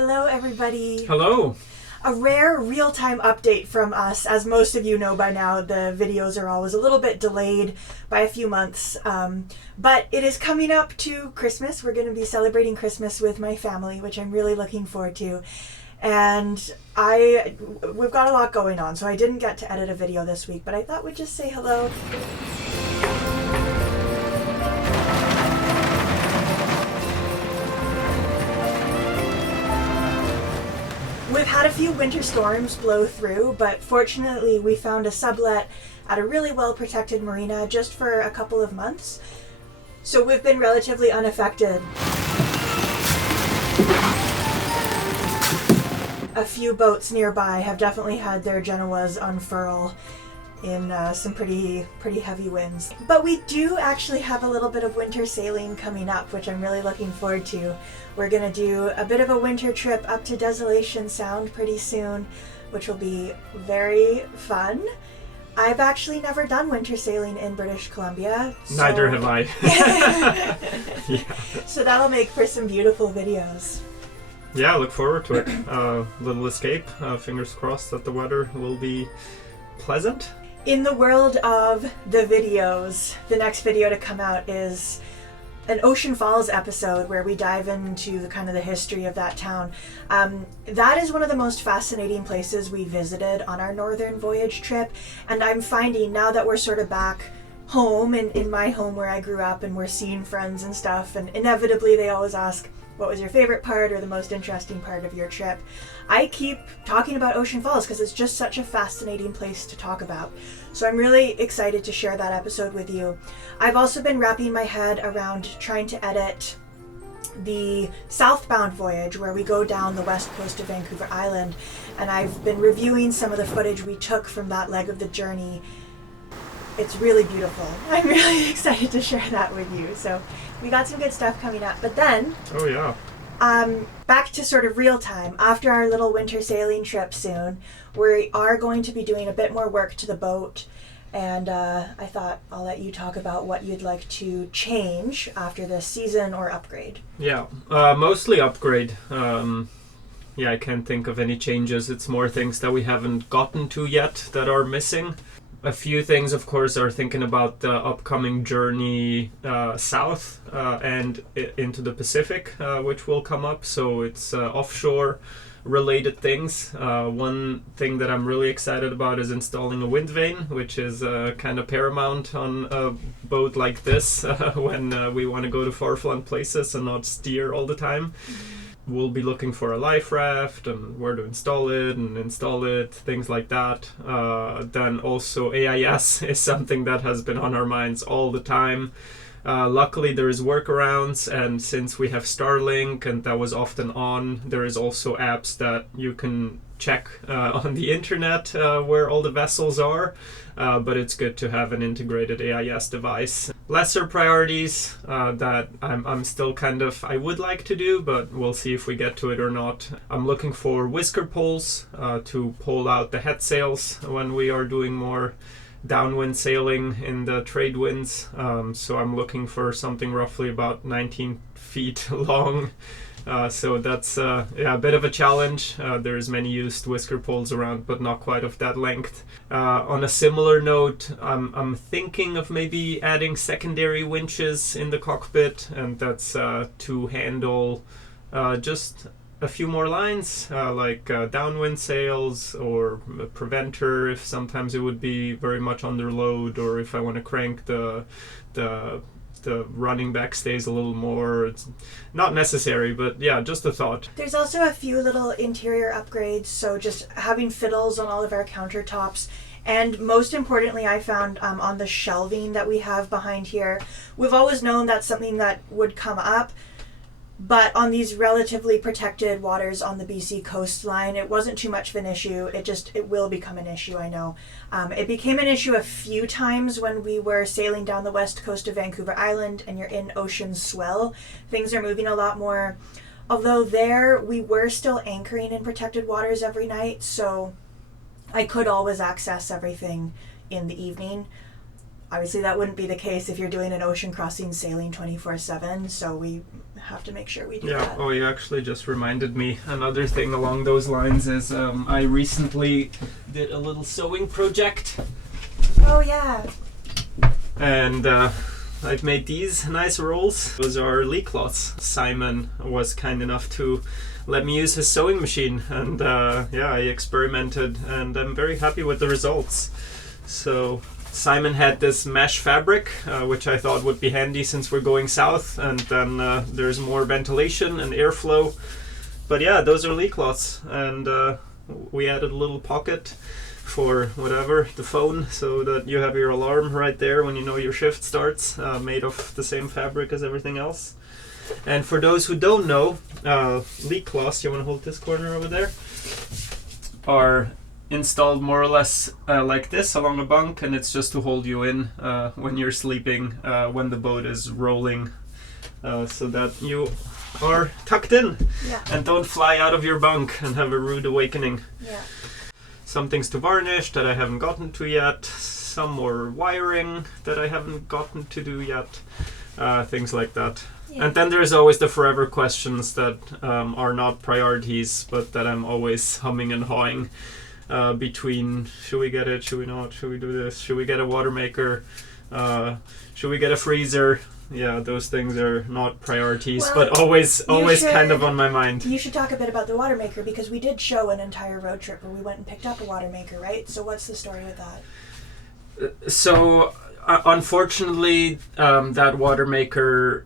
Hello, everybody. Hello. A rare real-time update from us. As most of you know by now, the videos are always a little bit delayed by a few months. But it is coming up to Christmas. We're going to be celebrating Christmas with my family, which I'm really looking forward to. And we've got a lot going on, so I didn't get to edit a video this week, but I thought we'd just say hello. We've had a few winter storms blow through, but fortunately we found a sublet at a really well-protected marina just for a couple of months. So we've been relatively unaffected. A few boats nearby have definitely had their Genoas unfurl in some pretty heavy winds. But we do actually have a little bit of winter sailing coming up, which I'm really looking forward to. We're gonna do a bit of a winter trip up to Desolation Sound pretty soon, which will be very fun. I've actually never done winter sailing in British Columbia. Neither have I. Yeah. So that'll make for some beautiful videos. Yeah, look forward to it. Little escape. Fingers crossed that the weather will be pleasant. In the world of the videos, the next video to come out is an Ocean Falls episode where we dive into the history of that town. That is one of the most fascinating places we visited on our northern voyage trip, and I'm finding now that we're sort of back home in my home where I grew up and we're seeing friends and stuff, and inevitably they always ask, what was your favorite part or the most interesting part of your trip? I keep talking about Ocean Falls because it's just such a fascinating place to talk about. So I'm really excited to share that episode with you. I've also been wrapping my head around trying to edit the southbound voyage where we go down the west coast of Vancouver Island, and I've been reviewing some of the footage we took from that leg of the journey. It's really beautiful. I'm really excited to share that with you. So we got some good stuff coming up. But then, oh yeah, back to sort of real time. After our little winter sailing trip soon, we are going to be doing a bit more work to the boat. And I thought I'll let you talk about what you'd like to change after this season or upgrade. Yeah, mostly upgrade. Yeah, I can't think of any changes. It's more things that we haven't gotten to yet that are missing. A few things, of course, are thinking about the upcoming journey south and into the Pacific, which will come up. So it's offshore related things. One thing that I'm really excited about is installing a wind vane, which is kind of paramount on a boat like this when we want to go to far-flung places and not steer all the time. We'll be looking for a life raft and where to install it, things like that. Then also AIS is something that has been on our minds all the time. Luckily there is workarounds, and since we have Starlink and that was often on, there is also apps that you can check on the internet where all the vessels are. But it's good to have an integrated AIS device. Lesser priorities that I'm still I would like to do, but we'll see if we get to it or not. I'm looking for whisker poles to pull out the head sails when we are doing more downwind sailing in the trade winds. So I'm looking for something roughly about 19 feet long. So that's a bit of a challenge. There's many used whisker poles around, but not quite of that length. On a similar note, I'm thinking of maybe adding secondary winches in the cockpit, and that's to handle just a few more lines, like downwind sails or a preventer if sometimes it would be very much under load, or if I want to crank the running back stays a little more. It's not necessary, but yeah, just a thought. There's also a few little interior upgrades, so just having fiddles on all of our countertops, and most importantly I found on the shelving that we have behind here. We've always known that's something that would come up, but on these relatively protected waters on the BC coastline, it wasn't too much of an issue. It will become an issue, I know. It became an issue a few times when we were sailing down the west coast of Vancouver Island and you're in ocean swell. Things are moving a lot more. Although there, we were still anchoring in protected waters every night, so I could always access everything in the evening. obviously that wouldn't be the case if you're doing an ocean crossing sailing 24/7, so we have to make sure we do that. Oh, you actually just reminded me. Another thing along those lines is I recently did a little sewing project. Oh yeah. And I've made these nice rolls. Those are lee cloths. Simon was kind enough to let me use his sewing machine, and I experimented, and I'm very happy with the results. So Simon had this mesh fabric, which I thought would be handy since we're going south, and then there's more ventilation and airflow. But yeah, those are lee cloths, and we added a little pocket for whatever, the phone, so that you have your alarm right there when you know your shift starts, made of the same fabric as everything else. And for those who don't know, lee cloths, you want to hold this corner over there, are installed more or less like this along a bunk, and it's just to hold you in when you're sleeping, when the boat is rolling, so that you are tucked in and don't fly out of your bunk and have a rude awakening. Yeah. Some things to varnish that I haven't gotten to yet, some more wiring that I haven't gotten to do yet, things like that. Yeah. And then there's always the forever questions that are not priorities, but that I'm always humming and hawing between, should we get it, should we not, should we do this, should we get a water maker, should we get a freezer? Yeah, those things are not priorities, but always kind of on my mind. You should talk a bit about the water maker, because we did show an entire road trip where we went and picked up a water maker, right? So what's the story with that? So unfortunately, that water maker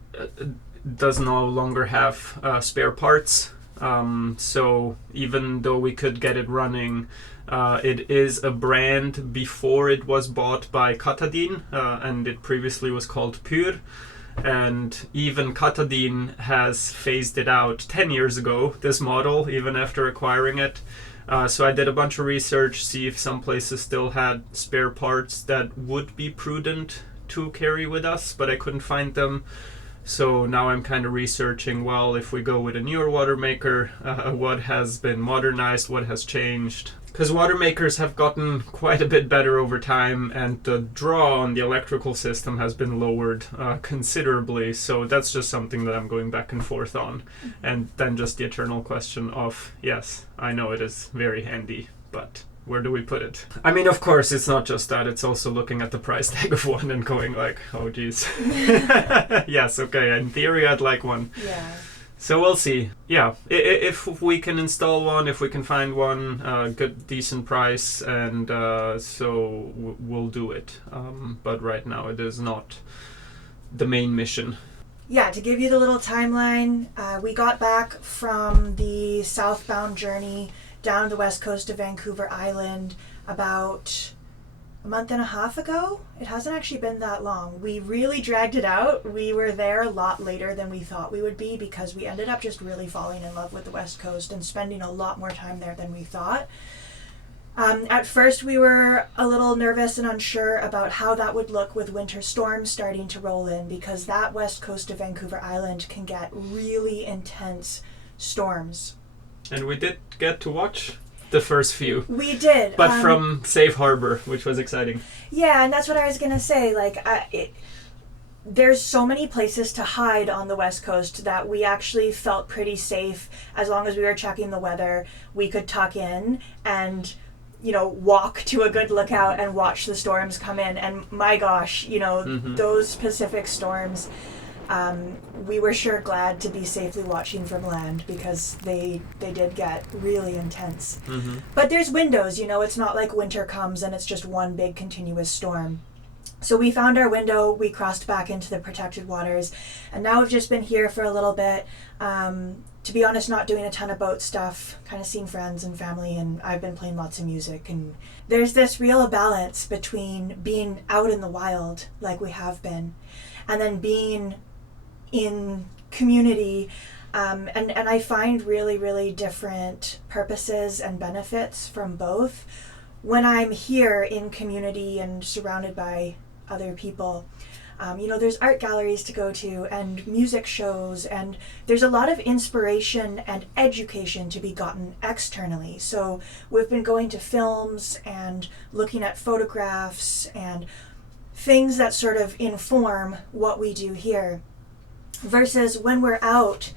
does no longer have spare parts. So even though we could get it running, it is a brand before it was bought by Katadin, and it previously was called Pure. And even Katadin has phased it out 10 years ago, this model, even after acquiring it. So I did a bunch of research, see if some places still had spare parts that would be prudent to carry with us, but I couldn't find them. So now I'm kind of researching, well, if we go with a newer water maker, what has been modernized, what has changed. Because water makers have gotten quite a bit better over time, and the draw on the electrical system has been lowered considerably. So that's just something that I'm going back and forth on. And then just the eternal question of, yes, I know it is very handy, but where do we put it? I mean, of course, it's not just that. It's also looking at the price tag of one and going like, oh, geez. Yes, okay, in theory, I'd like one. Yeah. So we'll see. Yeah, if we can install one, if we can find one, good, decent price, and so we'll do it. But right now it is not the main mission. Yeah, to give you the little timeline, we got back from the southbound journey down the west coast of Vancouver Island about a month and a half ago. It hasn't actually been that long. We really dragged it out. We were there a lot later than we thought we would be, because we ended up just really falling in love with the West Coast and spending a lot more time there than we thought. At first we were a little nervous and unsure about how that would look with winter storms starting to roll in, because that west coast of Vancouver Island can get really intense storms. And we did get to watch the first few. We did. But from safe harbor, which was exciting. Yeah, and that's what I was going to say. There's so many places to hide on the West Coast that we actually felt pretty safe. As long as we were checking the weather, we could tuck in and, walk to a good lookout and watch the storms come in. And my gosh, those Pacific storms, we were sure glad to be safely watching from land, because they did get really intense. Mm-hmm. But there's windows, it's not like winter comes and it's just one big continuous storm. So we found our window, we crossed back into the protected waters, and now we've just been here for a little bit. To be honest, not doing a ton of boat stuff, kind of seeing friends and family, and I've been playing lots of music. And there's this real balance between being out in the wild, like we have been, and then being in community, and I find really, really different purposes and benefits from both when I'm here in community and surrounded by other people. There's art galleries to go to and music shows, and there's a lot of inspiration and education to be gotten externally. So we've been going to films and looking at photographs and things that sort of inform what we do here. Versus when we're out,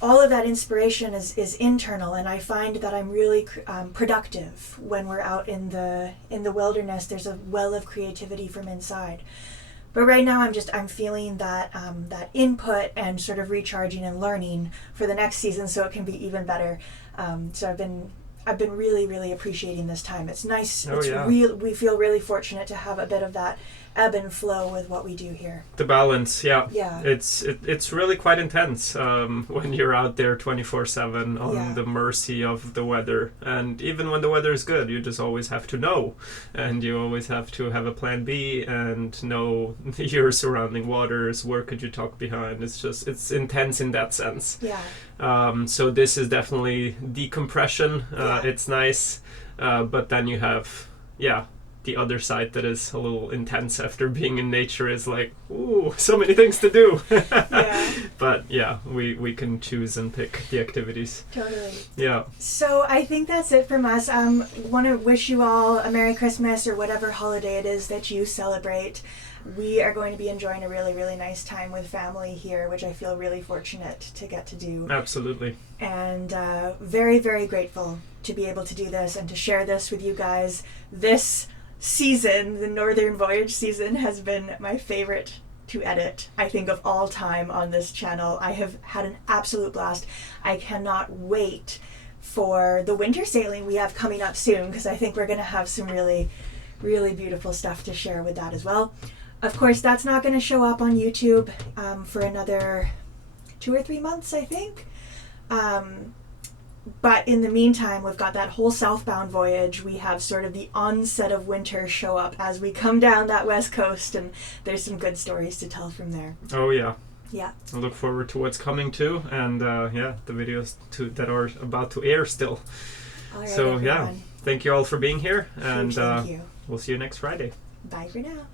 all of that inspiration is internal, and I find that I'm really productive when we're out in the wilderness. There's a well of creativity from inside. But right now I'm feeling that that input and sort of recharging and learning for the next season, so it can be even better. So I've been really, really appreciating this time. It's nice. We feel really fortunate to have a bit of that ebb and flow with what we do here. The balance, yeah. Yeah. It's really quite intense when you're out there 24/7 on the mercy of the weather. And even when the weather is good, you just always have to know. And you always have to have a plan B and know your surrounding waters, where could you tuck behind. It's intense in that sense. Yeah. So this is definitely decompression. It's nice. But then you have, the other side that is a little intense after being in nature is like, ooh, so many things to do. But we can choose and pick the activities. Totally. Yeah. So I think that's it from us. Want to wish you all a Merry Christmas or whatever holiday it is that you celebrate. We are going to be enjoying a really, really nice time with family here, which I feel really fortunate to get to do. Absolutely. And very, very grateful to be able to do this and to share this with you guys. This season, the Northern Voyage season, has been my favorite to edit, I think, of all time on this channel. I have had an absolute blast. I cannot wait for the winter sailing we have coming up soon, because I think we're going to have some really, really beautiful stuff to share with that as well. Of course, that's not going to show up on YouTube for another 2 or 3 months, I think. But in the meantime, we've got that whole southbound voyage. We have sort of the onset of winter show up as we come down that west coast, and there's some good stories to tell from there. Oh, yeah. Yeah. I look forward to what's coming too, and the videos that are about to air still. All right, so, everyone. thank you all for being here, and thank you. We'll see you next Friday. Bye for now.